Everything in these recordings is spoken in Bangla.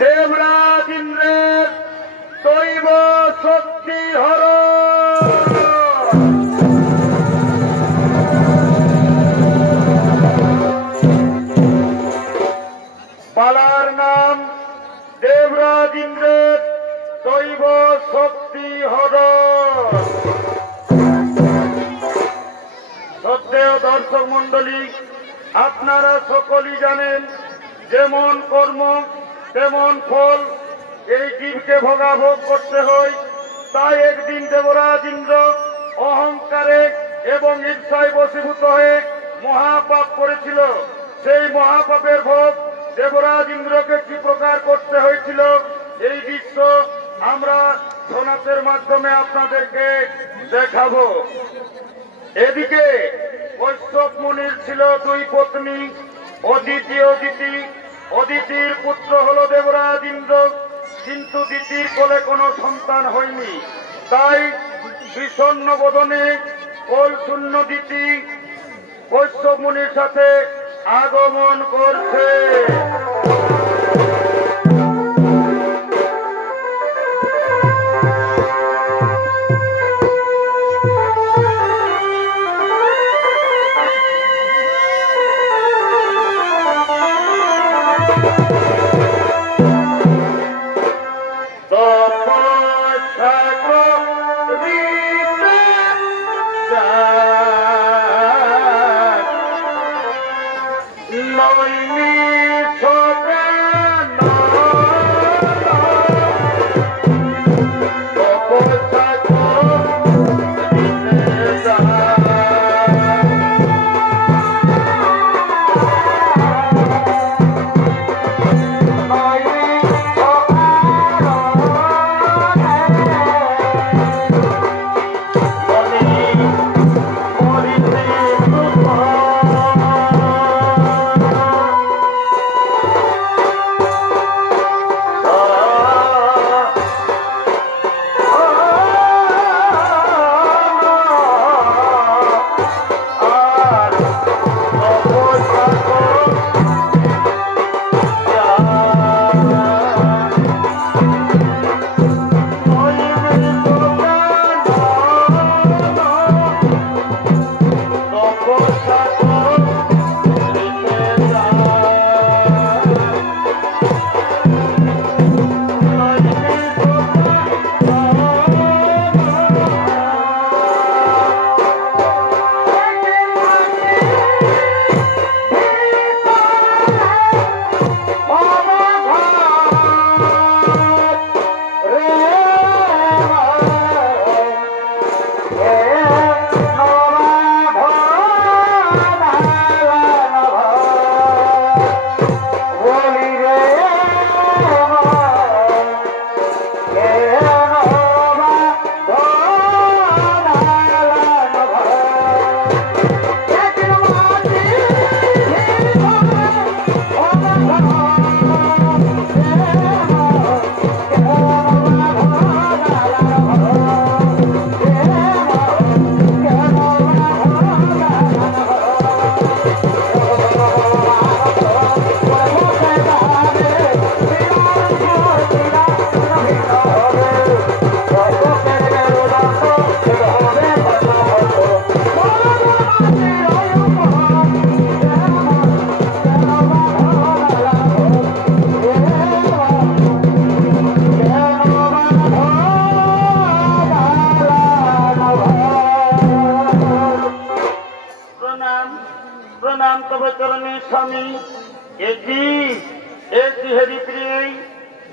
দেবরাজ ইন্দ্রের দৈব শক্তি হর। পালার নাম দেবরাজ ইন্দ্রের দৈব শক্তি হর। শ্রদ্ধেয় দর্শক মন্ডলী, আপনারা সকলেই জানেন যেমন কর্ম তেমন ফল, এই জীবকে ভোগাভোগ করতে হয়। তাই একদিন দেবরাজ ইন্দ্র অহংকারে এবং ঈর্ষায় বশীভূত হয়ে মহাপাপ করেছিল। সেই মহাপাপের ভোগ দেবরাজ ইন্দ্রকে কি প্রকার করতে হয়েছিল এই দৃশ্য আমরা সোনাতের মাধ্যমে আপনাদেরকে দেখাবো। এদিকে কৈশ্যপ মুনির ছিল দুই পত্নী, অদিতি ও দিতি। অদিতির পুত্র হল দেবরাজ ইন্দ্র, কিন্তু দিতির কোলে কোনো সন্তান হয়নি। তাই বিষণ্ণ বদনে কোল শূন্য দিতি কৈশ্যপ মুনির সাথে আগমন করছে।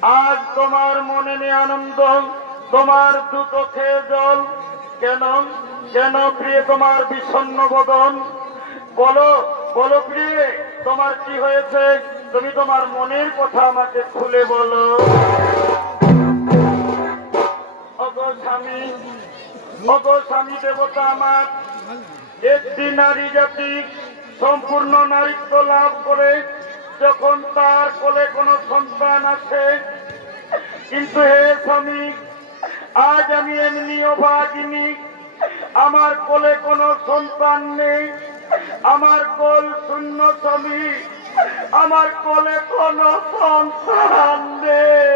आज तुम्हार मने ने आनंद तुम्हार दु चोखे जल केन केन प्रिय तुम्हार विषण्ण बदन बोलो बोलो प्रिय तुम्हार की हयेछे तुमी तुम्हार मनेर कथा आमाके खुले बोलो। ओगो स्वामी देवता आमार एकटी नारी जाति सम्पूर्ण नारीत्व लाभ करे যখন তার কোলে কোনো সন্তান আছে, কিন্তু হে স্বামী আজ আমি এমনি অভাগিনী, আমার কোলে কোনো সন্তান নেই, আমার কোল শূন্য স্বামী, আমার কোলে কোনো সন্তান নেই।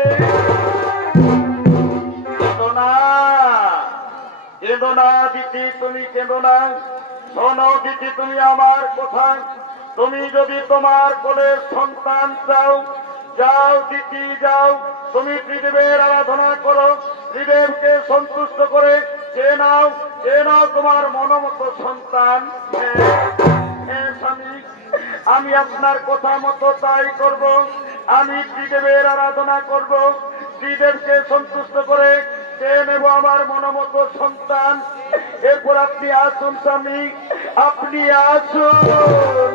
কেঁদো না দিদি, তুমি কেঁদো না। শোনো দিদি, তুমি আমার কথা। তুমি যদি তোমার কোলে সন্তান চাও, যাও দিদি যাও, তুমি ত্রিদেবের আরাধনা করো, ত্রিদেবকে সন্তুষ্ট করে চেয়ে নাও তোমার মনোমতো সন্তান। স্বামী, আমি আপনার কথা মতো তাই করব। আমি ত্রিদেবের আরাধনা করব, ত্রিদেবকে সন্তুষ্ট করে চেয়ে নেব আমার মনোমতো সন্তান। এরপর আপনি আসুন স্বামী, আপনি আসুন।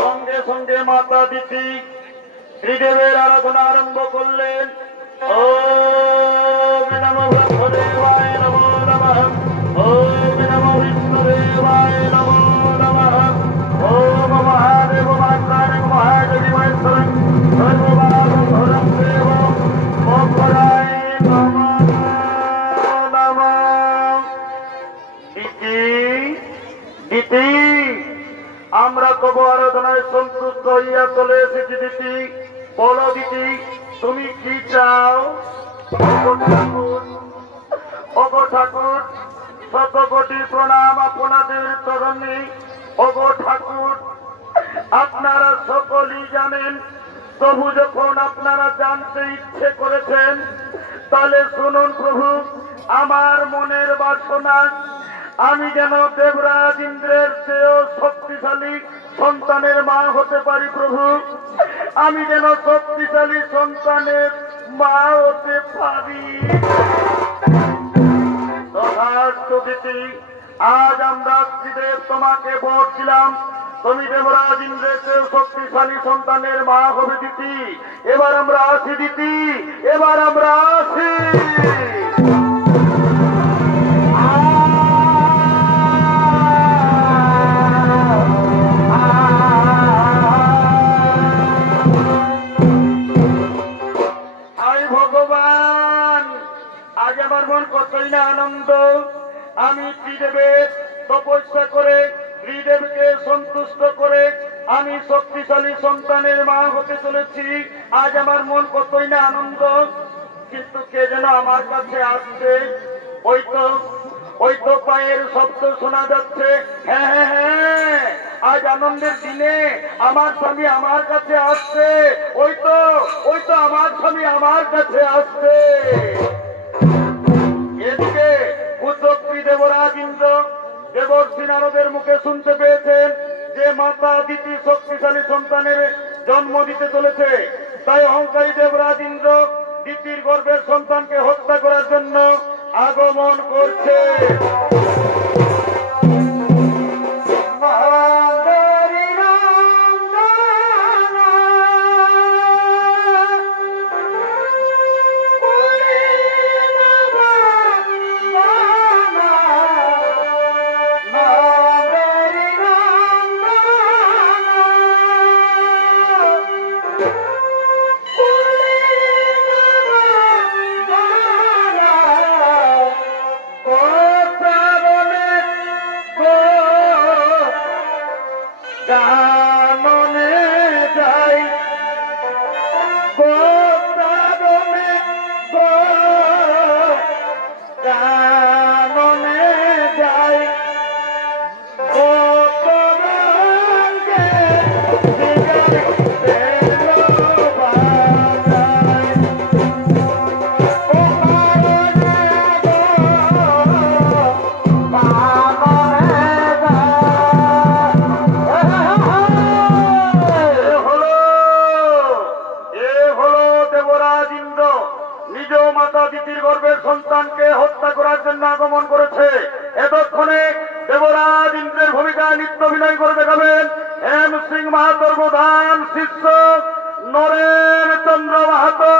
সঙ্গে সঙ্গে মাতা দিদি ত্রিদেবের আরাধনা আরম্ভ করলেন। ওম নমো ব্রহ্মদেবায় নমো নমঃ, ওম নমো বিষ্ণুদেবায় নমো নমঃ, ওম মহাদেব মাত্রায় মহাদেবী মহেশ্বরং সর্বভাগধরং দেবং মঙ্গলায় নমঃ নমঃ। দিদি, আমরা তবু আরাধনায় সন্তুষ্ট হইয়া চলে এসেছি। দিদি বলো দিদি, তুমি কি চাও? ওগো ঠাকুর, শত কোটি প্রণাম আপনাদের চরণে। ওগো ঠাকুর, আপনারা সকলেই জানেন, প্রভু যখন আপনারা জানতে ইচ্ছে করেছেন, তাহলে শুনুন প্রভু, আমার মনের বাসনা আমি যেন দেবরাজ ইন্দ্রের চেয়েও শক্তিশালী সন্তানের মা হতে পারি। প্রভু, আমি যেন শক্তিশালী সন্তানের মা হতে পারি। দিদি, আজ আমরা ত্রিদেব তোমাকে বলছিলাম, তুমি দেবরাজ ইন্দ্রের চেয়েও শক্তিশালী সন্তানের মা হবে দিদি। এবার আমরা আসি দিদি, এবার আমরা আসি। আমার মন কতই না আনন্দ। আমি ত্রিদেবের তপস্যা করে, ত্রিদেবকে সন্তুষ্ট করে আমি শক্তিশালী সন্তানের মা হতে চলেছি। আজ আমার মন কতই না আনন্দ। কিন্তু কে যেন আমার কাছে আসছে, ওই তো পায়ের শব্দ শোনা যাচ্ছে। হ্যাঁ হ্যাঁ হ্যাঁ, আজ আনন্দের দিনে আমার স্বামী আমার কাছে আসছে। ওই তো আমার স্বামী আমার কাছে আসছে। এদিকে উদ্যোক্তি দেবরাজ ইন্দ্র দেবর্ষি নারদের মুখে শুনতে পেয়েছেন যে মাতা দিতি শক্তিশালী সন্তানের জন্ম দিতে চলেছে। তাই অহংকারী দেবরাজ ইন্দ্র দিতির গর্ভের সন্তানকে হত্যা করার জন্য আগমন করছে। সন্তানকে হত্যা করার জন্য আগমন করেছে। এতক্ষণে দেবরাজ ইন্দ্রের ভূমিকায় নৃত্য অভিনয় করে দেখাবেন হেম সিং মাহাতোর প্রধান শিষ্য নরেন চন্দ্র মাহাতো।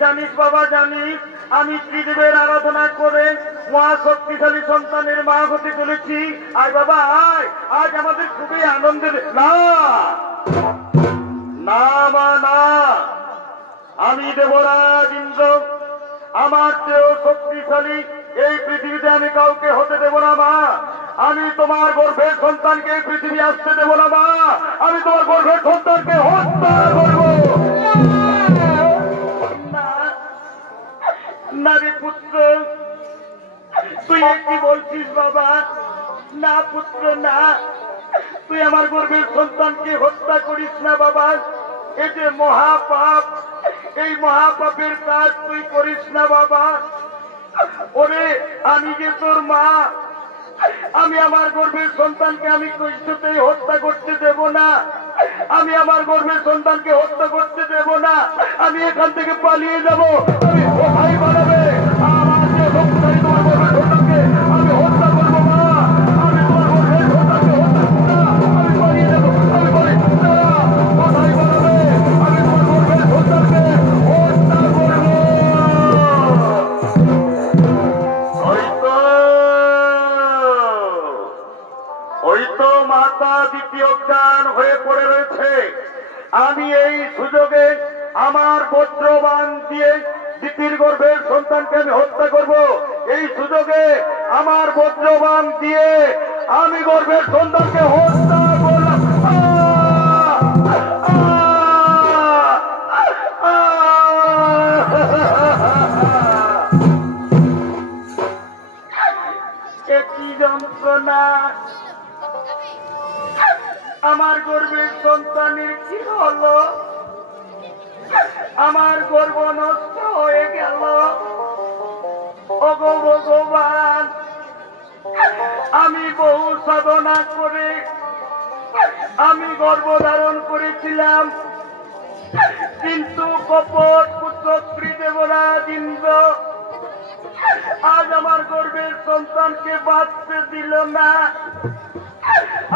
জানিস বাবা জানিস, আমি ত্রিদেবের আরাধনা করে মহাশক্তিশালী সন্তানের মা হতে চলেছি। আয় বাবা আয়, আজ আমাদের খুবই আনন্দের। না না মা না, আমি দেবরাজ ইন্দ্র, আমার চেয়েও শক্তিশালী এই পৃথিবীতে আমি কাউকে হতে দেব না মা। আমি তোমার গর্ভের সন্তানকে এই পৃথিবী আসতে দেব না মা। আমি তোমার গর্ভের সন্তানকে হত্যা করব না রে পুত্র। তুই কি বলছিস বাবা? না পুত্র না, তুই আমার গর্ভের সন্তানকে হত্যা করিস না বাবা। এই যে মহাপাপ, এই মহাপাপের কাজ তুই করিস না বাবা। ওরে আমি যে তোর মা, আমি আমার গর্ভের সন্তানকে আমি কিছুতেই হত্যা করতে দেব না। আমি আমার গর্ভের সন্তানকে হত্যা করতে দেব না। আমি এখান থেকে পালিয়ে যাব। আমি কোথায় পালাবে? আমার যে শক্তিশালী তোমার গর্ভের সন্তানকে আমি হত্যা করবো মা। আমি তোমার গর্ভের সন্তানকে হত্যা করবো না। আমি পালিয়ে যাব। আমি বলি কোথায় পালাবে? আমি তোমার গর্ভের সন্তানকে হত্যা করবো। ওই তো মাতা দ্বিতীয় জ্ঞান হয়ে পড়ে রয়েছে। আমি এই সুযোগে আমার বজ্রবাণ দিয়ে দিতির গর্ভের সন্তানকে আমি হত্যা করব। এই সুযোগে আমার বজ্রবাণ দিয়ে আমি গর্ভের সন্তানকে হত্যা করলাম। কি যন্ত্রণা! আমার গর্ভের সন্তানের কি হলো? আমার গর্ভ নষ্ট হয়ে গেল। ওগো ভগবান, আমি বহু সাধনা করে আমি গর্ভ ধারণ করেছিলাম, কিন্তু কপট কুচক্রী দেবরাজ ইন্দ্র আজ আমার গর্ভের সন্তানকে বাঁচতে দিল না।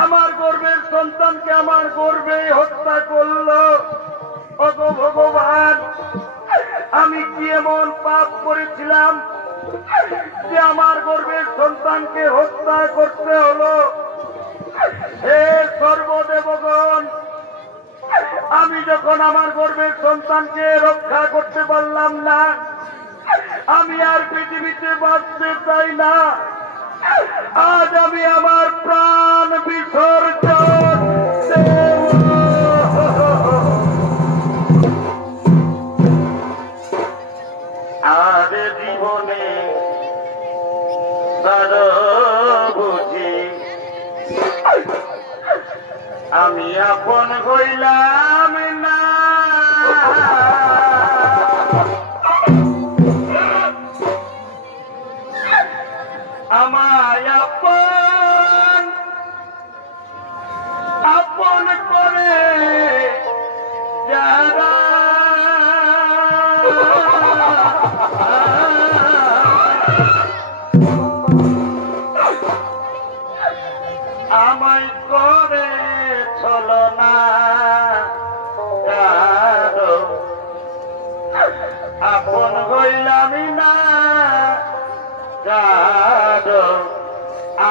আমার গর্ভের সন্তানকে আমার গর্ভে হত্যা করলো। ওগো ভগবান, আমি কি এমন পাপ করেছিলাম যে আমার গর্ভের সন্তানকে হত্যা করতে হলো? হে সর্বদেবগণ, আমি যখন আমার গর্ভের সন্তানকে রক্ষা করতে পারলাম না, আমি আর পৃথিবীতে বাঁচতে চাই না। আজ আমি আমার প্রাণ বিসর্জন দেব। আর জীবনে বুঝি আমি আপন হইলাম না। আমায় আপন আপন করে যারা আমায় করে ছলনা, আপন হইলাম না।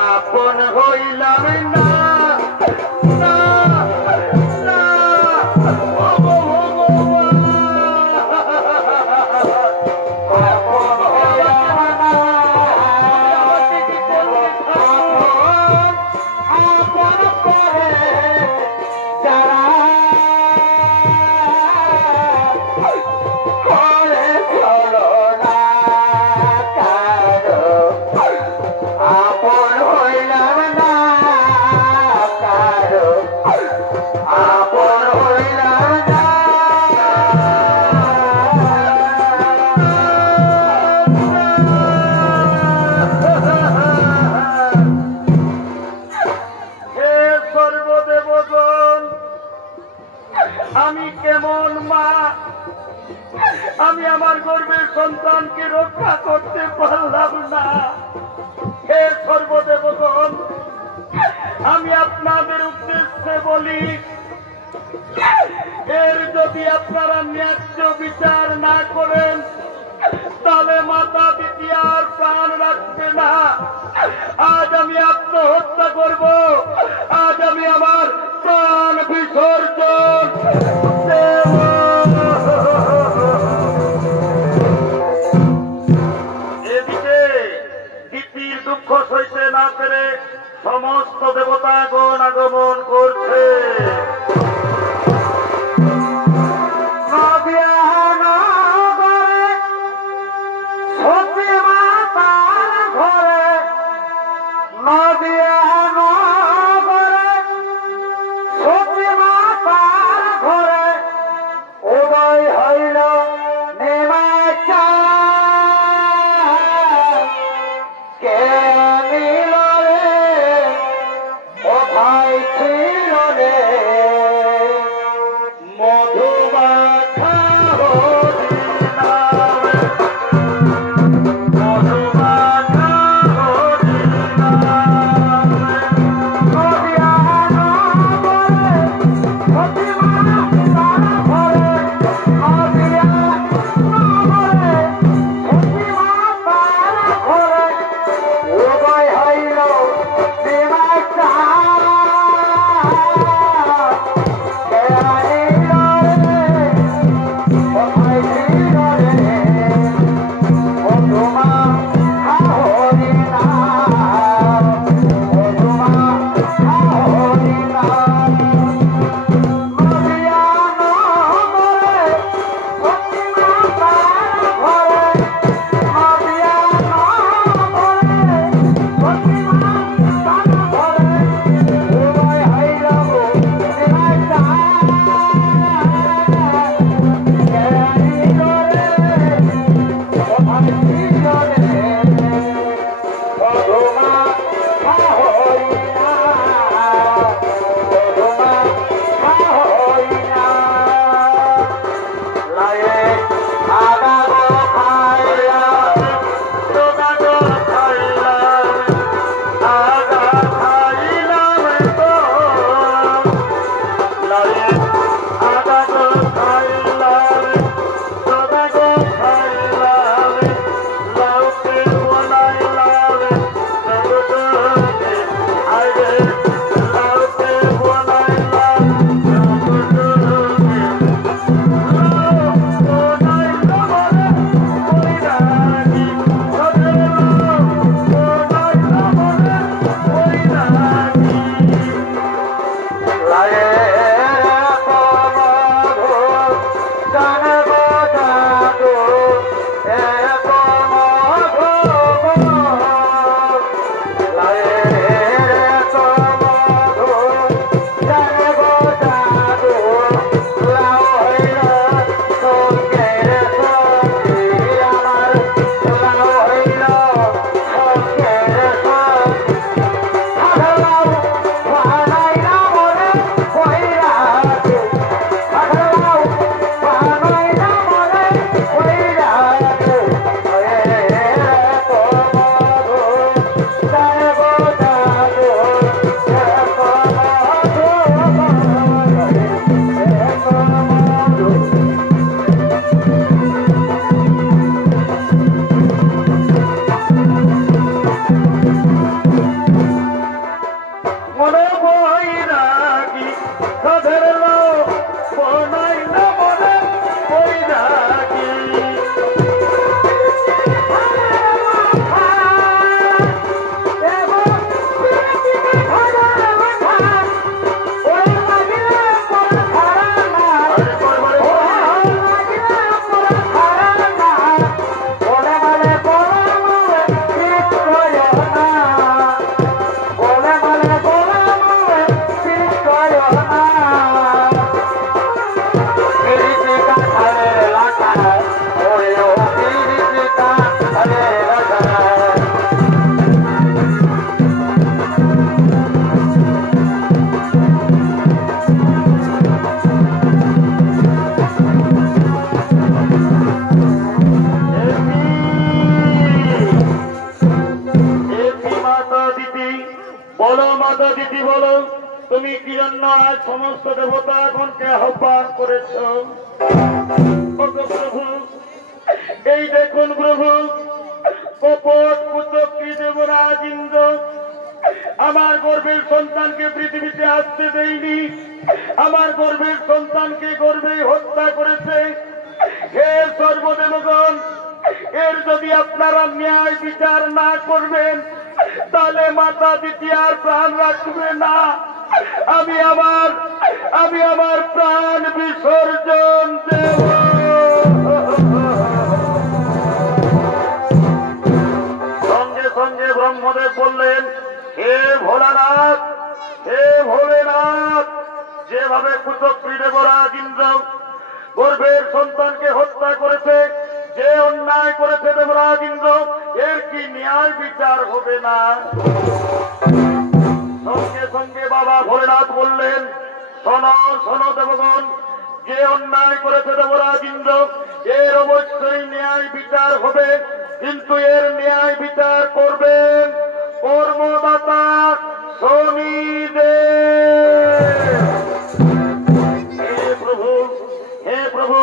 আপন হইলাম না। আমি কেমন মা, আমি আমার গর্ভের সন্তানকে রক্ষা করতে পারলাম না। হে সর্বদেবগণ, আমি আপনাদের উদ্দেশ্যে বলি, এর যদি আপনারা ন্যায্য বিচার না করেন, আমি আত্মহত্যা করব, আজ আমি আমার প্রাণ বিসর্জন দেব। এদিকে দিতির দুঃখ সইতে না পেরে সমস্ত দেবতাগণ আগমন করছে। তুমি কি জন্য আজ সমস্ত দেবতাগণকে আহ্বান করেছ? প্রভু, এই দেখুন প্রভু, কপট কুচক্রী দেবরাজ ইন্দ্র আমার গর্ভের সন্তানকে পৃথিবীতে আসতে দেয়নি, আমার গর্ভের সন্তানকে গর্ভে হত্যা করেছে। হে সর্বদেবগণ, এর যদি আপনারা ন্যায় বিচার না করবেন তাহলে মাতা দ্বিতীয়ার প্রাণ রাখবে না। আমি আমার প্রাণ বিসর্জন দেব। সঙ্গে সঙ্গে ব্রহ্মদেব বললেন, হে ভোলানাথ, হে ভোলেনাথ, যেভাবে কুচক্রী দেবরাজ ইন্দ্র গর্ভের সন্তানকে হত্যা করেছে, যে অন্যায় করেছে দেবরাজ ইন্দ্র, এর কি ন্যায় বিচার হবে না? সঙ্গে সঙ্গে বাবা ভোলেনাথ বললেন, শোনো শোনো দেবগণ, যে অন্যায় করেছে দেবরাজ ইন্দ্র, এর অবশ্যই ন্যায় বিচার হবে, কিন্তু এর ন্যায় বিচার করবেন কর্মদাতা শনিদেব। হে প্রভু,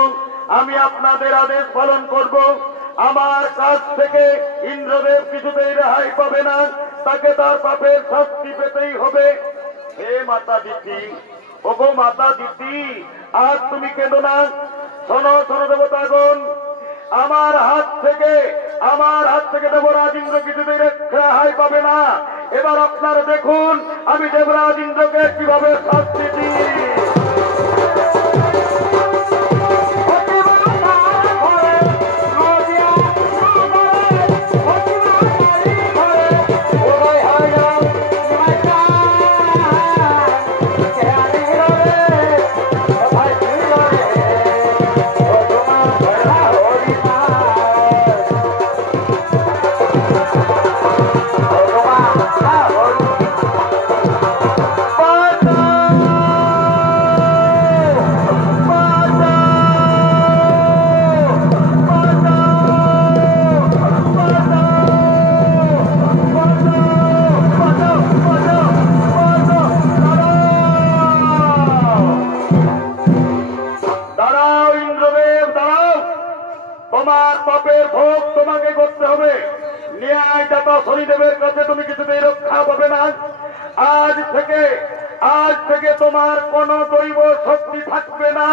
আমি আপনাদের আদেশ পালন করব। আমার কাছ থেকে ইন্দ্রদেব কিছুতেই রেহাই পাবে না, তাকে তার পাপের শাস্তি পেতেই হবে। হে মাতা দিতি, ওগো মাতা দিতি, আজ তুমি কেঁদো না। শোনো শোনো দেবতাগণ, আমার হাত থেকে দেবরাজ ইন্দ্র কিছুতেই রেহাই পাবে না। এবার আপনারা দেখুন আমি দেবরাজ ইন্দ্রকে কিভাবে শাস্তি দিই। তোমার পাপের ভোগ তোমাকে করতে হবে। ন্যায়দাতা শনিদেবের কাছে তুমি কিছুতেই রক্ষা পাবে না। আজ থেকে তোমার কোন দৈব শক্তি থাকবে না।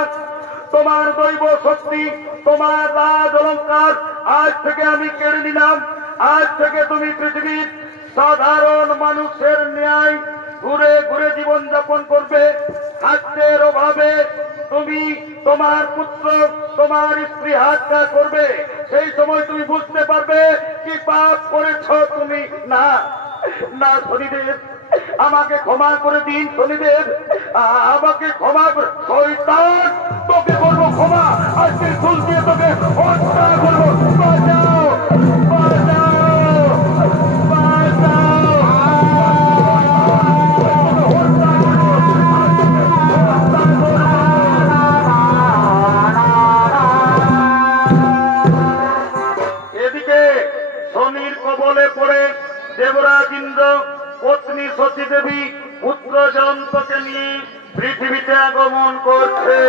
তোমার দৈব শক্তি, তোমার রাজ অলঙ্কার আজ থেকে আমি কেড়ে নিলাম। আজ থেকে তুমি পৃথিবীর সাধারণ মানুষের ন্যায় ঘুরে ঘুরে জীবন যাপন করবে। খাদ্যের অভাবে তুমি তোমার পুত্র তোমার স্ত্রী হাতটা করবে, সেই সময় তুমি বুঝতে পারবে কি পাপ করেছ তুমি। না না শনিদেব, আমাকে ক্ষমা করে দিন। শনিদেব আমাকে ক্ষমা করে, শয়তান তোকে করবো ক্ষমা, আজকে ফুল দিয়ে তোকে হত্যা করবো। বাঁচাও বাঁচাও দেবরাজ ইন্দ্র পত্নী সতী দেবী পুত্র জয়ন্তকে নিয়ে পৃথিবীতে আগমন করছে।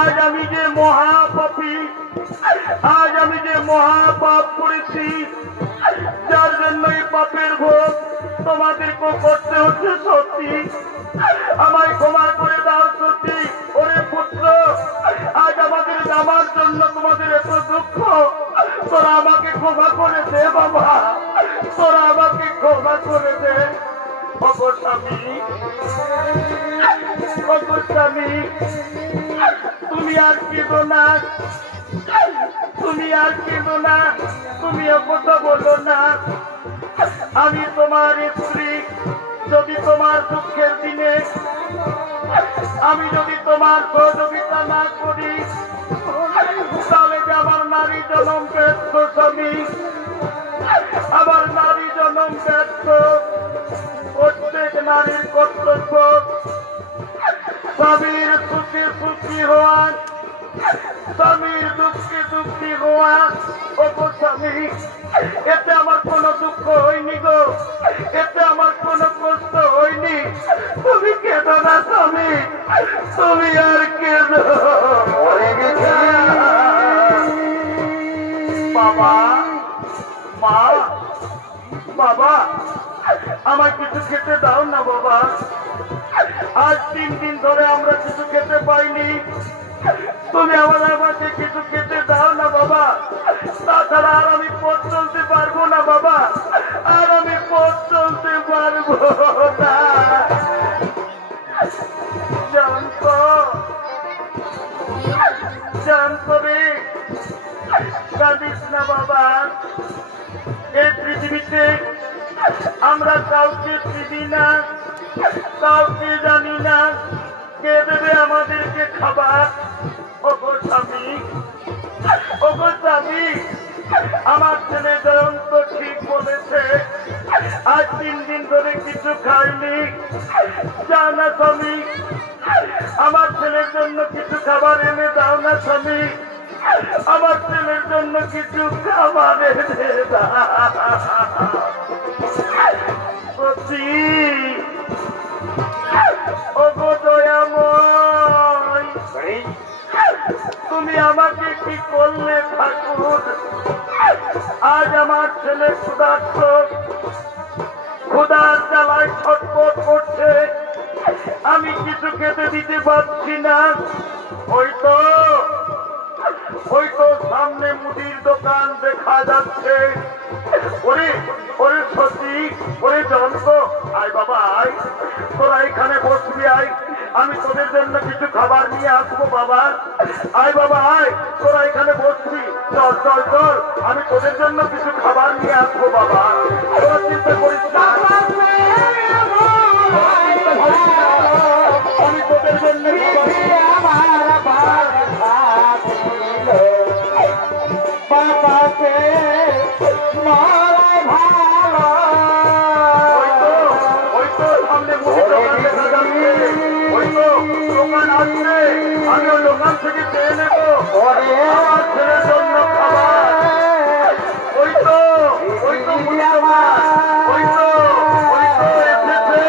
আজ আমি যে মহাপাপী, আজ আমি যে মহাপাপ করেছি, যার জন্য এই পাপের ভোগ তোমাদেরকে করতে হচ্ছে। সত্যি আমায় ক্ষমা করে দাও। সত্যি ওরে পুত্র, আজ আমাদের জামার জন্য তোমাদের এত দুঃখ, তোরা আমাকে ক্ষমা করে দে বাবা, তোরা আমাকে ক্ষমা করে দে। স্বামী, স্বামী, তুমি আর কেঁদো না, তুমি আর কেঁদো না, তুমি কথা বলো না। আমি তোমার স্ত্রী, যদি তোমার দুঃখের দিনে আমি যদি তোমার সহযোগিতা না করি, তাহলে যে আমার নারী জনম ব্যর্থ। স্বামী, আমার নারী জনম ব্যর্থ। প্রত্যেক নারীর কর্তব্য স্বামীর সুখে সুখী হওয়া, স্বামীর দুঃখে দুঃখী হওয়া। ওগো স্বামী, এতে আমার কোনো দুঃখ হয়নি গো, এতে আমার কোনো কষ্ট হয়নি। তুমি কেঁদো না স্বামী, তুমি আর কেঁদো। বাবা, মা, বাবা, আমার কিছু খেতে দাও না বাবা। আজ 3 দিন ধরে আমরা কিছু খেতে পাইনি, তুমি আমাকে কিছু খেতে দাও না বাবা। তাছাড়া আর আমি পথ চলতে পারবো না বাবা, আর আমি পথ চলতে পারবো না। জানতো, জানতো রে, কাঁদিস না বাবা। এই পৃথিবীতে আমরা কাউকে চিনি না, কাউকে জানি না, কে দেবে আমাদেরকে খাবার। ওগো স্বামী, ওগো স্বামী, আমার ছেলে জয়ন্ত ঠিক বলেছে, আজ 3 দিন ধরে কিছু খাইনি। যা না স্বামী, আমার ছেলের জন্য কিছু খাবার এনে দাও না স্বামী, আমার ছেলের জন্য কিছু খাবার এনে দাও। ওগো দয়াময়, তুমি আমাকে কি করলে ঠাকুর? আজ আমার ছেলে ক্ষুধার্ত, ক্ষুধার জ্বালায় ছটফট করছে, আমি কিছু খেতে দিতে পারছি না। হয়তো সামনে মুদির দোকান দেখা যাচ্ছে। ওরে ওরে সত্যি, ওরে জন্ত, আয় বাবা আয়, তোরা এখানে বসবি, আয়, আমি তোদের জন্য কিছু খাবার নিয়ে আসবো বাবা। আয় বাবা আয়, তোরা এখানে বসবি, চল চল চল, আমি তোদের জন্য কিছু খাবার নিয়ে আসবো বাবা। তোরা চিন্তা করিস না, আমি তোদের জন্য আমি ওই দোকান থেকে পেয়ে নেবো আমার ছেলের জন্য খাবার। ওই তো এসেছে।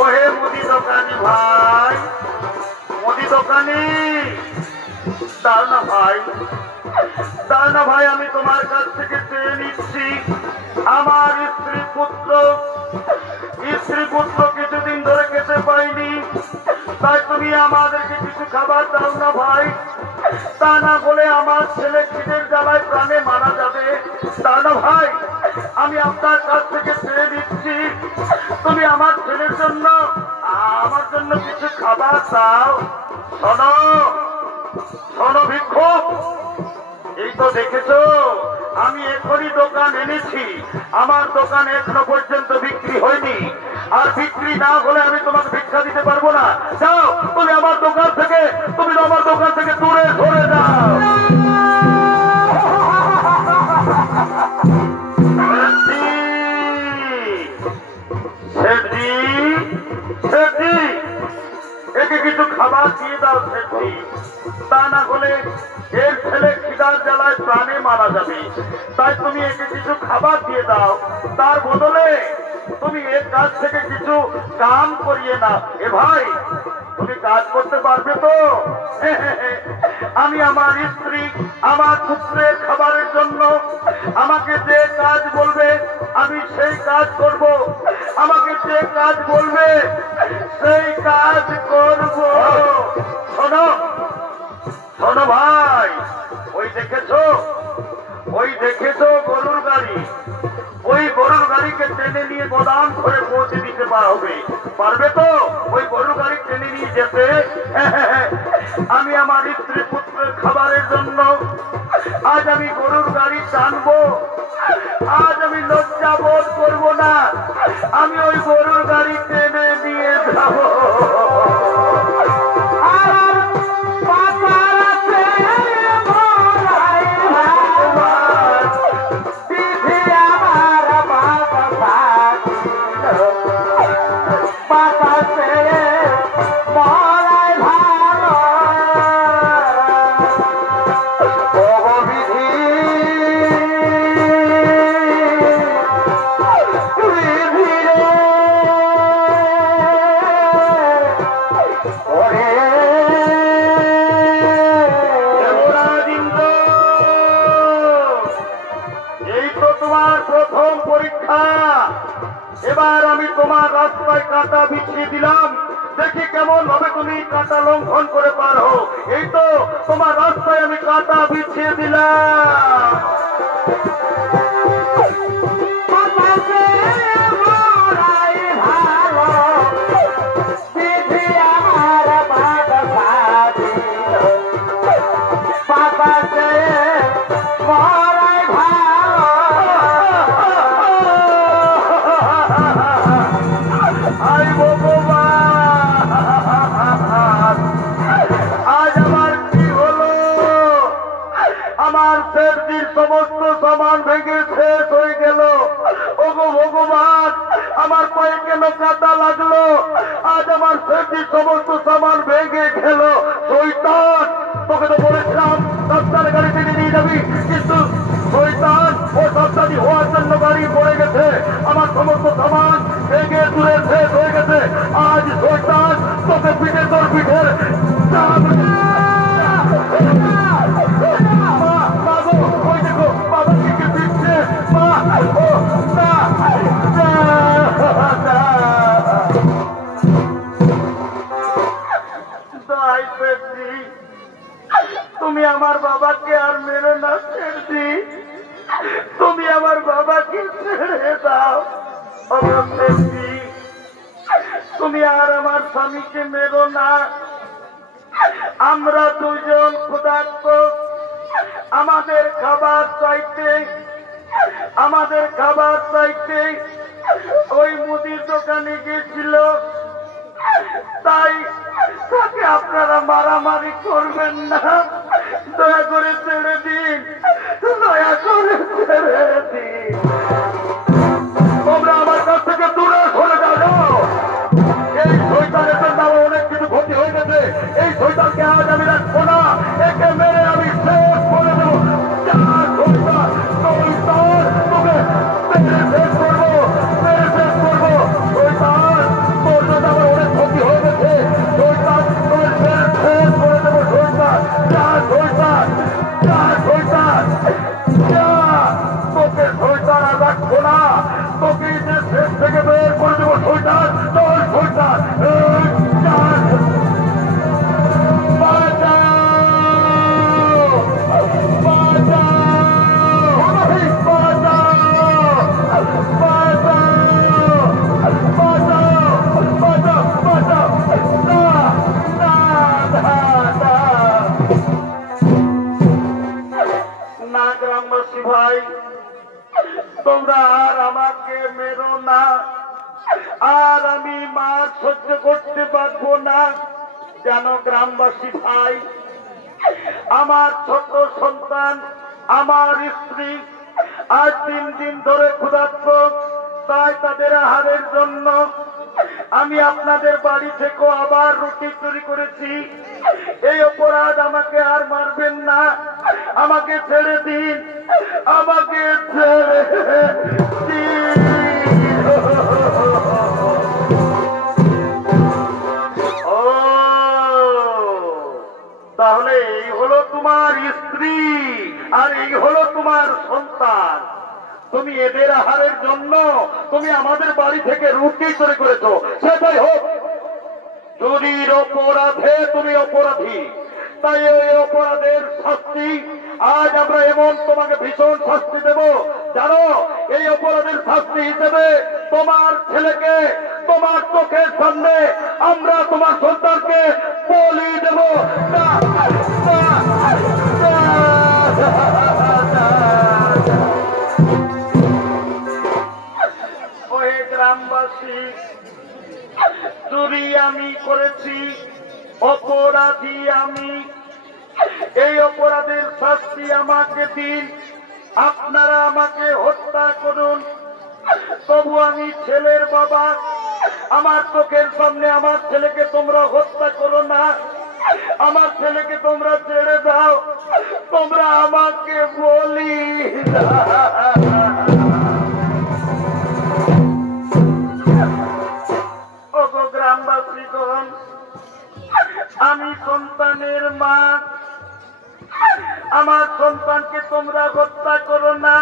ওহে মুদি দোকানি ভাই, মুদি দোকানি, দাও না ভাই, দাও না ভাই, আমি তোমার কাছ থেকে চেয়ে নিচ্ছি। আমার স্ত্রী পুত্র কিছুদিন ধরে খেতে পাইনি, তাই তুমি আমাদেরকে কিছু খাবার দাও না ভাই। তা না বলে আমার ছেলে খিদের জ্বালায় প্রাণে মারা যাবে। তা না ভাই, আমি আপনার কাছ থেকে চেয়ে দিচ্ছি, তুমি আমার ছেলের জন্য, আমার জন্য কিছু খাবার দাও। শোনো শোনো ভিক্ষুক, এই তো দেখেছো আমি এখনই দোকান এনেছি, আমার দোকান এখনো পর্যন্ত বিক্রি হয়নি, আর বিক্রি না হলে আমি তোমাকে ভিক্ষা দিতে পারবো না। যাও তুমি আমার দোকান থেকে দূরে সরে যাও। একে কিছু খাবার দিয়ে দাও সেটি, তা না হলে এর ছেলে খিদার জ্বালায় প্রাণে মারা যাবে। তাই তুমি একে কিছু খাবার দিয়ে দাও, তার বদলে তুমি এর কাজ থেকে কিছু কাম করিয়ে না। এ ভাই, তুমি কাজ করতে পারবে তো? আমি আমার স্ত্রী, আমার পুত্রের খাবারের জন্য আমাকে যে কাজ বলবে আমি সেই কাজ করব, আমাকে যে কাজ বলবে সেই কাজ করব। শোনো শোনো ভাই, ওই দেখেছো গরুর গাড়ি, ওই গরুর গাড়িকে টেনে নিয়ে গোদাম করে পৌঁছে দিতে হবে, পারবে তো ওই গরুর গাড়ি টেনে নিয়ে যেতে? আমি আমার স্ত্রী পুত্রের খাবারের জন্য আজ আমি গরুর গাড়ি টানবো, আজ আমি লজ্জা বোধ করবো না, আমি ওই গরুর গাড়ি টেনে নিয়ে যাবো। এবার আমি তোমার রাস্তায় কাঁটা বিছিয়ে দিলাম, দেখি কেমন ভাবে তুমি কাঁটা লঙ্ঘন করে পার হো। এই তো তোমার রাস্তায় আমি কাঁটা বিছিয়ে দিলাম। সমস্ত সামান ভেঙে শেষ হয়ে গেল। ওগো ভগবান, আমার পায়ে কেন কাঁটা লাগলো? আজ আমার সেফটির সমস্ত সামান ভেঙে গেল। শয়তান, তোকে তো বলেছিলাম সাবধানে গাড়ি টেনে নিয়ে যাবি, কিন্তু শয়তান ও সাবধানি হওয়ার জন্য গাড়ি পড়ে গেছে, আমার সমস্ত সামান ভেঙে দূরে শেষ হয়ে গেছে। আজ শয়তান তোকে পিঠে তোর পিঠের তুমি আমার বাবাকে আর মেরো না ছেড়ে, তুমি আমার বাবাকে ছেড়ে দাও। তুমি আর আমার স্বামীকে মেরো না, আমরা দুজন ক্ষুধার্ত, আমাদের খাবার চাইতে ওই মুদির দোকানে গিয়েছিল, তাই তাকে আপনারা মারামারি করবেন না, দয়া করে ছেড়ে দিন, দয়া করে ছেড়ে দিন। তোমরা আমার কাছ থেকে দূরে সরে যাও। এই শয়তানের জন্য আমার অনেক কিছু ক্ষতি হয়ে গেছে, এই শয়তানকে আজ আমি রাখবো না, একে মেরে আমি শেষ করে দেবো। তোকে শয়তান আর রাখবো না, তোকে দেশ থেকে বের করে দেবো। শয়তান, তোর শয়তান, না গ্রামবাসী ভাই, তোমরা আর আমাকে মেরো না, আর আমি মার সহ্য করতে পারবো না। জানো গ্রামবাসী ভাই, আমার ছোট সন্তান, আমার স্ত্রী আজ 3 দিন ধরে ক্ষুধার্ত, তাই তাদের আহারের জন্য আমি আপনাদের বাড়ি থেকে আবার রুটি চুরি করেছি। এই অপরাধ আমাকে আর মারবেন না, আমাকে ছেড়ে দিন, আমাকে ছেড়ে দিন। তুমি এদের আহারের জন্য তুমি আমাদের বাড়ি থেকে রুটি চুরি করেছো, সেটাই হোক। চুরির অপরাধে তুমি অপরাধী, তাই ওই অপরাধের শাস্তি আজ আমরা এমন তোমাকে ভীষণ শাস্তি দেব। জানো, এই অপরাধের শাস্তি হিসেবে তোমার ছেলেকে তোমার চোখের সামনে আমরা তোমার সন্তানকে বলি দেব। ওই গ্রামবাসী, চুরি আমি করেছি, অপরাধী আমি, এই অপরাধের শাস্তি আমাকে দিন, আপনারা আমাকে হত্যা করুন, তবু আমি ছেলের বাবা, আমার চোখের সামনে আমার ছেলেকে তোমরা হত্যা করো না, আমার ছেলেকে তোমরা ছেড়ে দাও, তোমরা আমাকে বলি। ওগো গ্রামবাসীগণ, আমি সন্তানের মা, আমার সন্তানকে তোমরা হত্যা করো না,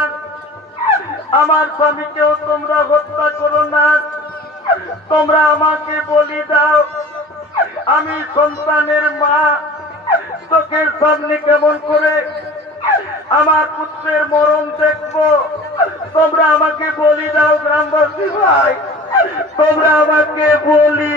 আমার স্বামীকেও তোমরা হত্যা করো না, তোমরা আমাকে বলি দাও। আমি সন্তানের মা, চোখের সামনে কেমন করে আমার পুত্রের মরণ দেখবো, তোমরা আমাকে বলি দাও। গ্রামবাসী ভাই, তোমরা আমাকে বলি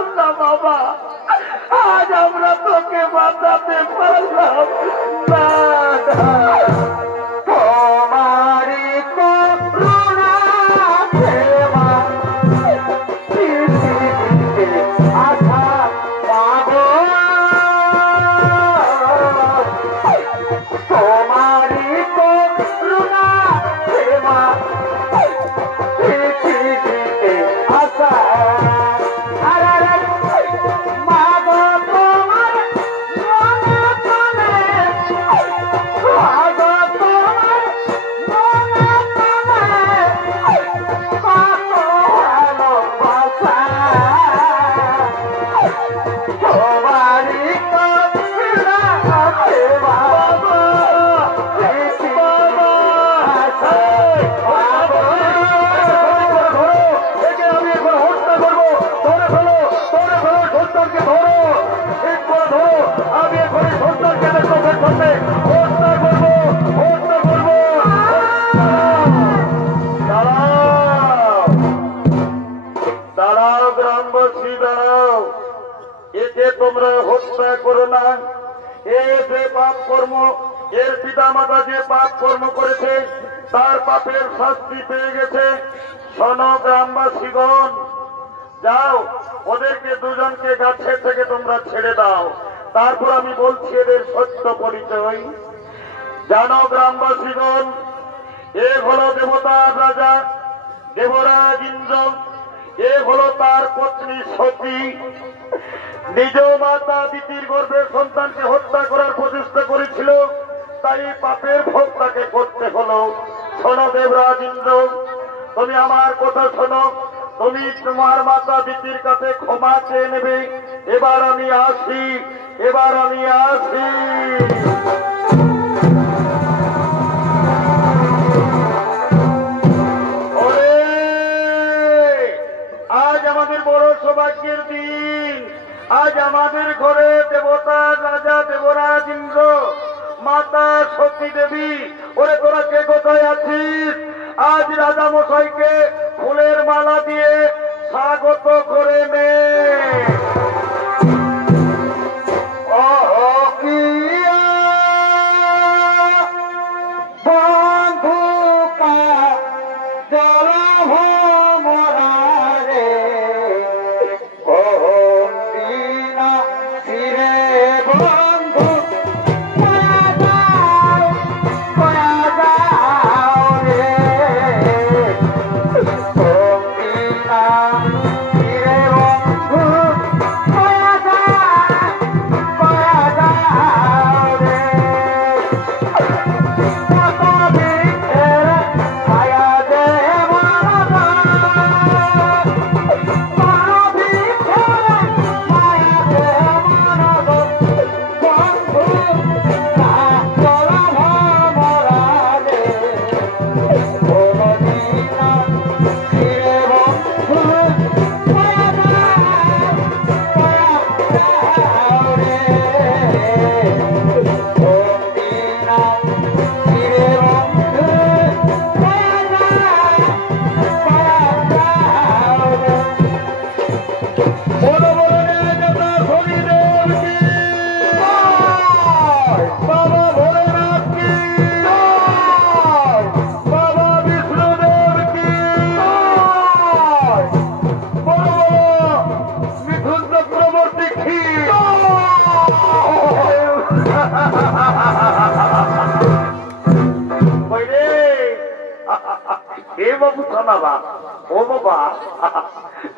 পারলাম না বাবা, আজ আমরা তোকে বাঁচাতে পারলাম না। তোমারই করুণা সেবা পৃথিবীতে আশা পাবো, তোমারই করুণা সেবা পৃথিবীতে আশা। তোমরা হত্যা করো না। এ যে পাপ কর্ম, এর পিতা মাতা যে পাপ কর্ম করেছে তার পাপের শাস্তি পেয়ে গেছে। শোনো গ্রামবাসীগণ, যাও ওদেরকে দুজনকে গাছের থেকে তোমরা ছেড়ে দাও। তারপর আমি বলছি এদের সত্য পরিচয়। জানো গ্রামবাসীগণ, এ হলো দেবতার রাজা দেবরাজ ইন্দ্র, এ হলো তার পত্নী সতী। নিজ মাতা দিতির গর্ভের সন্তানকে হত্যা করার প্রচেষ্টা করেছিল, তাই পাপের ভোগ তাকে করতে হলো। শোনো দেবরাজ ইন্দ্র, তুমি আমার কথা শোনো, তুমি তোমার মাতা দিতির কাছে ক্ষমা চেয়ে নেবে। এবার আমি আসি, এবার আমি আসি। আজ আমাদের বড় সৌভাগ্যের দিন। আজ আমাদের ঘরে দেবতার রাজা দেবরাজ ইন্দ্র, মাতা সতী দেবী, ওরে তোরা কে কোথায় আছিস? আজ রাজা মশাইকে ফুলের মালা দিয়ে স্বাগত করে নে।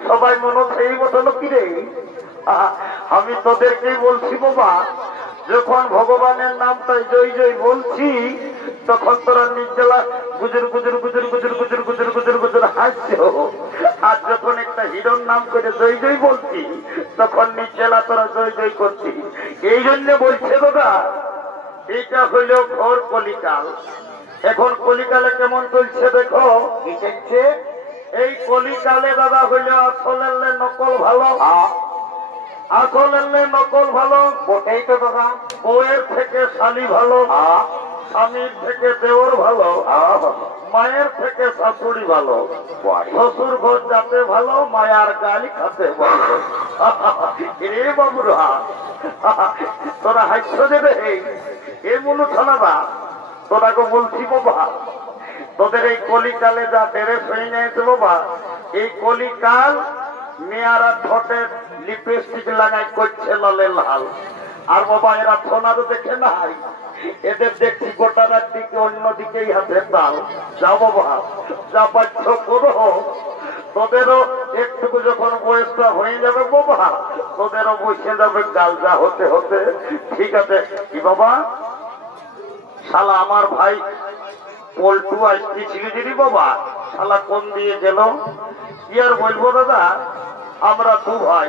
সবাই মনে সেই মতন কি রে, আমি তোদেরকেই বলছি বাবা, যখন ভগবানের নামটাই জয় জয় বলছি তখন তোরা নির্জলা গুজর গুজর গুজর গুজর গুজর গুজর গুজর গুজর হাসছো। আর যখন একটা হিরণ নাম করে জয় জয় বলছি তখন নির্জলা তোরা জয় জয় করছি। এই জন্য বলছে দাদা, এইটা হইল ঘোর কলিকাল। এখন কলিকালে কেমন চলছে দেখো, কি চলছে এই কলিকালে দাদা হইল আসলের নকল ভালো, আসলের নকল ভালো বটেই তো দাদা। বউয়ের থেকে শালি ভালো, স্বামীর থেকে দেওর ভালো, মায়ের থেকে শাশুড়ি ভালো, শ্বশুর ঘর যাতে ভালো, মায়ার গালি খাতে ভালো। রে বাবুরা, তোরা হাস্য দেবে এ মনু ছলাবা, তোরাকে বলছি বাবা, তোদের এই কলিকালে যা ড্রেস হয়ে গেছে বাবা, এই কলিকাল মেয়ারা ঠোঁটে লিপস্টিক লাগাই করছে লালে লাল। আর বাবা এরা সোনারও দেখে নাই, এদের দেখছি গোটা রাত দিকে অন্যদিকেই হাতে তাল। যাও বাবা, যা পাচ্ছ করো, তোদেরও একটুকু যখন বয়সটা হয়ে যাবে বাবা, তোদেরও বসে যাবে গাল যা হতে হতে। ঠিক আছে কি বাবা, শালা আমার ভাই পল্টু আসতেছিল যদি বাবা, শালা কোন দিয়ে গেল কি আর বলবো দাদা, আমরা দু ভাই,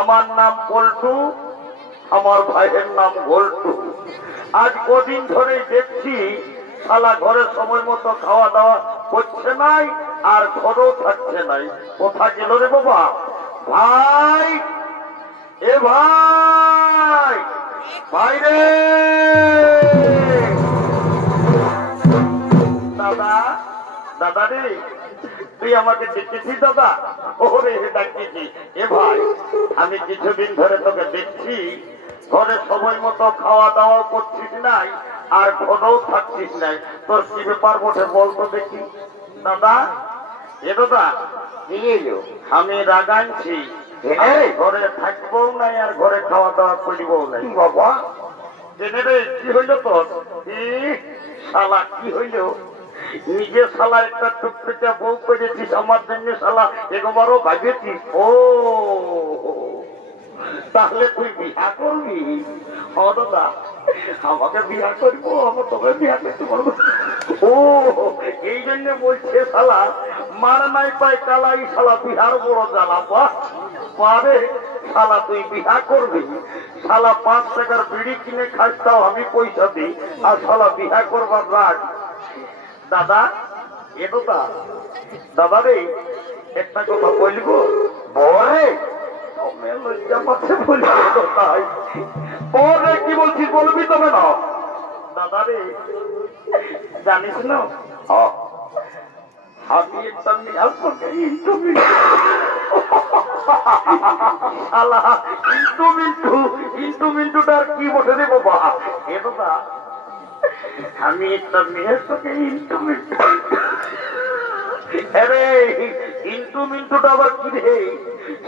আমার নাম পল্টু, আমার ভাইয়ের নাম গোল্টু। আজ কদিন ধরে দেখছি শালা ঘরে সময় মতো খাওয়া দাওয়া করছে নাই, আর ঘরেও থাকছে নাই। কোথা গেল রে বাবা? ভাই, এ ভাই, ভাই রে, দাদা, দাদা রে, তুই আমাকে দেখেছিস দাদা? ওরে ডাকিছি। এ ভাই, আমি কিছুদিন ধরে তোকে দেখছি ঘরে সময় মতো খাওয়া দাওয়া করছিস নাই, আর ঘরেও থাকছিস নাই। তোর কি ব্যাপার বটে বলতো দেখি। দাদা, এ দাদা, আমি রাগানছি, ঘরে থাকবো নাই আর ঘরে খাওয়া দাওয়া করবো নাই। বাবা জেনে রে, কি হইল তোর? শালা কি হইল? নিজে শালা একটা টুকটুকে বউ করেছিস, আমার জন্য শালা একবারও ভাবেছিস? ও তাহলে তুই বিয়া করবি? ও দাদা, আমাকে বিয়া করবো, আমার তোকে বিয়া করতে পারবো। ও এই জন্য বলছে শালা মার নাই পাই কালাই, শালা বিহার বড় জ্বালা পারে। শালা তুই বিয়া করবি, শালা 5 টাকার বিড়ি কিনে খাস, তাও আমি পয়সা দিই, আর শালা বিয়া করবার রাগ। দাদা, এ দাদা, দাদা রে, একটা কথা বলবো? বলে লজ্জা পাচ্ছে বলবো, তাই বলে কি বলছিস বলবি তবে না? দাদা রে, জানিস না আমি একটা মেয়ে ইন্টু মিন্টুটার কি বসে রে বাবা? এ দাদা, আমি একটা মেয়ের সঙ্গে ইন্টু মিন্টু। আরে ইন্টু মিন্টুটা আবার কি রে?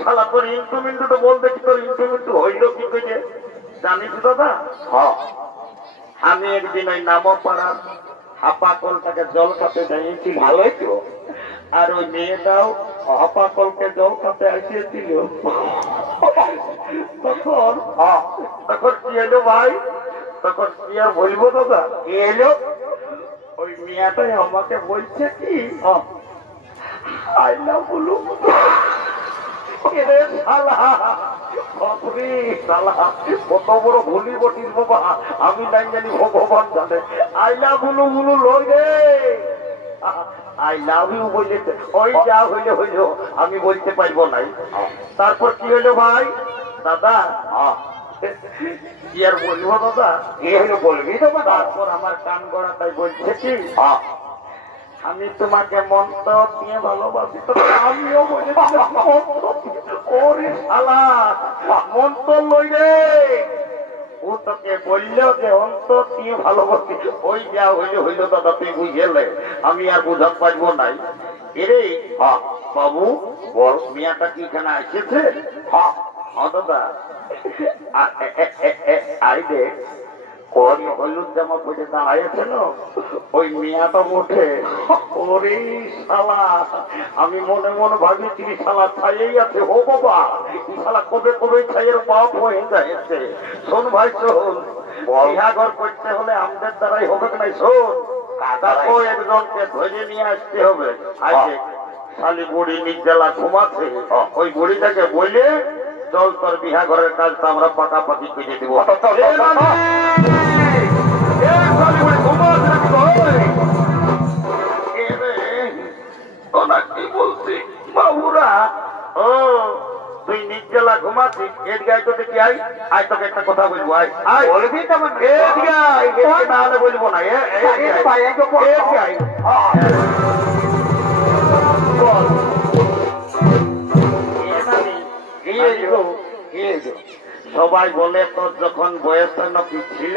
শালা তোর ইন্টু মিন্টুটা বল দেখি, তোর ইন্টু মিন্টু হইল কি করে জানিস দাদা? আমি একদিন ওই নামপাড়ার হাপা কলটাকে জল খাতে যাইয়েছি, ভালোই তো। আর ওই মেয়েটাও হাপা কলকে জল খাতে আসিয়েছিল। তখন কি এলো ভাই? তখন কি আর বলবো দাদা, কি এলো? ওই মেয়েটাই আমাকে বলছে কি, আই লাভ ইউ। কত বড় ভুলি বটিস বাবা, আমি নাই জানি, ভগবান জানে। আই লাভ ইউ বলু লই রে, আই লাভ ইউ বলেছে। ওই যা হইলে হইল, আমি বলতে পারবো নাই। তারপর কি হইলো ভাই? দাদা কি আর বলবো দাদা, কি হইলো বলবি তো? তারপর আমার কান গড়া তাই বলছে কি, আমি তোমাকে মন্ত্র দিয়ে ভালোবাসি। তো আমিও বলেছিলাম ওরে শালা মন্ত্র লই রে, ও তোকে বললো যে অন্তর দিয়ে ভালোবাসি। ওই যা হইলে হইল দাদা, তুই বুঝলে, আমি আর বুঝাতে পারবো নাই। এরে বাবু বল, মিয়াটা কি এখানে এসেছে? হ্যাঁ দাদা, আই দেখ হলুদ জামা পরে দাঁড়াইছে না, ওই মেয়াটা ওঠে। ওরে শালা, আমি মনে মনে ভাবিছি শালা ছাইয়েই আছে। ও বাবা, শালা কবে কবে ছাইয়ের বাপ হয়ে যাচ্ছে। শোন ভাই, শোন, বিয়া ঘর করতে হলে আমাদের দ্বারাই হবে না। শোন, কাকাও একজনকে ধরে নিয়ে আসতে হবে। আজকে শালি বুড়ি নির্জলা ঘুমাচ্ছে, ওই বুড়িটাকে বলে চল তোর বিহা ঘরের কাজটা আমরা পাকাপাকি করে দেবো। কি বলছি বাবুরা? ও তুই নির্জলা ঘুমাচ্ছিস? পারছি। এদিকে আয় তো দেখি, আয় আয়, তোকে একটা কথা বলবো, আয় আয় বলবি তো, এদিকে আয়, না হলে বলবো না। সবাই বলে তোর যখন বয়সটা নাকি ছিল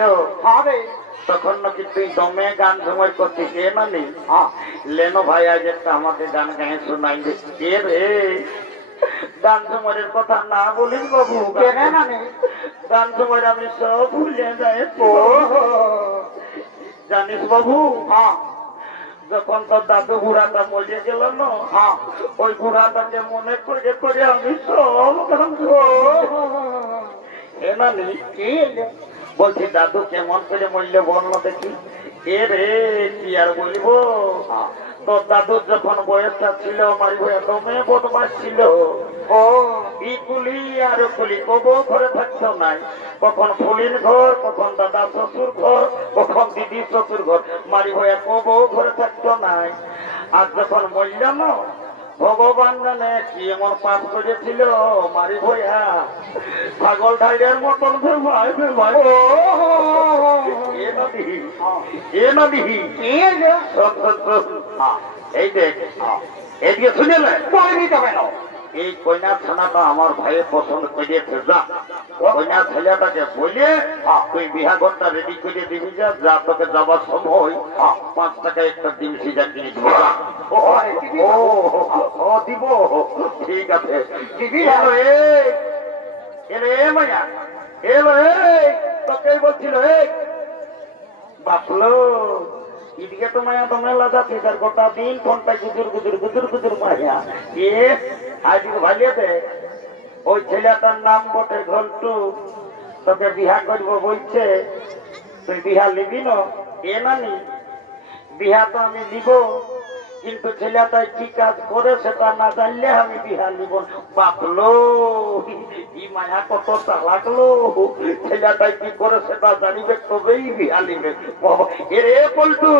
তখন নাকি তুই দমে গান ঝুমার করছিস, এ নানি লেনো ভাই আজ একটা আমাকে গান গায়ে শোনাই কে রে। গান ঝুমারের কথা না বলিস বাবু, গান ঝুমার আমি সব ভুলে যাই। জানিস বাবু, যখন তোর দাদু বুড়াটা মরে গেল না, ওই বুড়াটাকে মনে করে করে আমি সব গান বলছি। দাদু কেমন করে মরল বলল দেখি। এ রে কি আর বলবো, তোর দাদুর যখন বয়সটা ছিল আমার একদমে বদমাস ছিল। ও ইকুলি আর কুলি কবো ঘরে থাকতো নাই, কখন ফুলির ঘর, কখন দাদা শ্বশুর ঘর, কখন দিদি শ্বশুর ঘর, মারি ভয়া কবো ঘরে থাকতো নাই। আর যখন মরল না, ভগবান জানে কি এমন পাপ করেছিল মারি ভয়া, ছাগল ঢাইয়ের মতন ভেমায় ভেমায়। এই দেখ, এদিকে শুনে এই কন্যা ছানাটা আমার ভাইয়ের পছন্দ করিয়েছে। যা কন্যা ছেলেটাকে বলে তুই বিহা ঘরটা রেডি করে দিবি। যা যা তোকে যাবার সময় 5 টাকা একটা ডিম সিজা কিনে দিব। ও দিব, ঠিক আছে। মাইয়া এলো, তোকে বলছিল বাপলো এদিকে তো মায়া দমেলা যাচ্ছে, তার গোটা দিন ফোনটায় গুজুর গুজুর গুজুর গুজুর মায়া। এ আজকে ভালিয়াতে ওই ছেলেটার নাম বটে ঘন্টু, তোকে বিহা করবো বলছে, তুই বিহা নিবি না? এ নানি বিহা তো আমি নিব, কিন্তু ছেলেটাই কি কাজ করে সেটা না জানলে আমি বিহা নিব। বাপলো ই মায়া কত চালাকলো, ছেলেটাই কি করে সেটা জানিবে তবেই বিহা নিবে। এরে পল্টু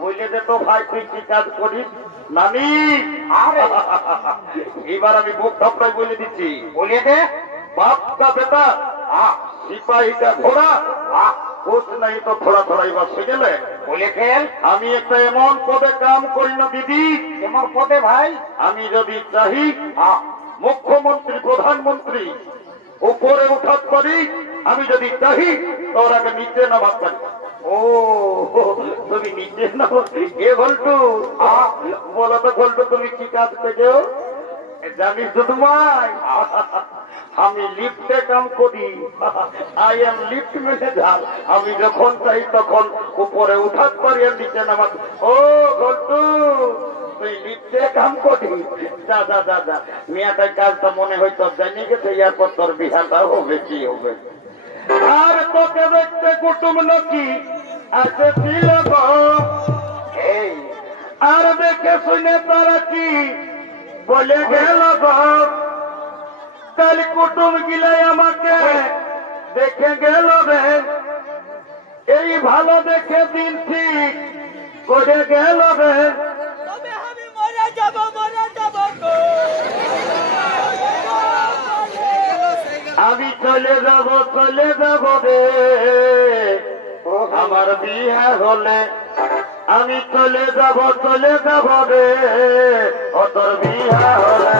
বলে দে তো ভাই তুই কি কাজ করিস নানি। এবার আমি বুক ঠপড়াই বলে দিচ্ছি, বলে দে বাপ কা বেটা সিপাহী কা ঘোড়া कुछ नहीं तो थोड़ा थोड़ा এবার শুনলে বলে ফেল। আমি একটা এমন পদে কাম করি না দিদি। এমন পদে ভাই আমি যদি চাহি মুখ্যমন্ত্রী প্রধানমন্ত্রী উপরে উঠাত পারি, আমি যদি চাহি তোর আগে নিচে নামাত পারি। ও তুমি নিচে নাও। এ ঘন্টু বলো তো ঘন্টু তুমি কি কাজ পেয়েছো জানিস তো? তোমায় আমি লিফটে কাম করি, আই এম লিফট ম্যানেজার। আমি যখন চাই তখন উপরে উঠাত পারি আর নিচে নামাত। ও ঘন্টু তুই লিফটে কাম করি, যা যা যা যা মেয়াটাই কাজটা মনে হয়তো জানি গেছে, এরপর তোর বিহারটা হবে কি হবে। আর তোকে দেখতে কুটুম নাকি আসেছিল গো, আর দেখে শুনে তারা কি বলে গেল গো। কাল কুটুম গিলাই আমাকে দেখে গেল রে, এই ভালো দেখে দিন ঠিক করে গেল রে। আমি চলে যাব রে, আমার বিয়ে হলে আমি চলে যাব রে, ও তোর বিয়ে হলে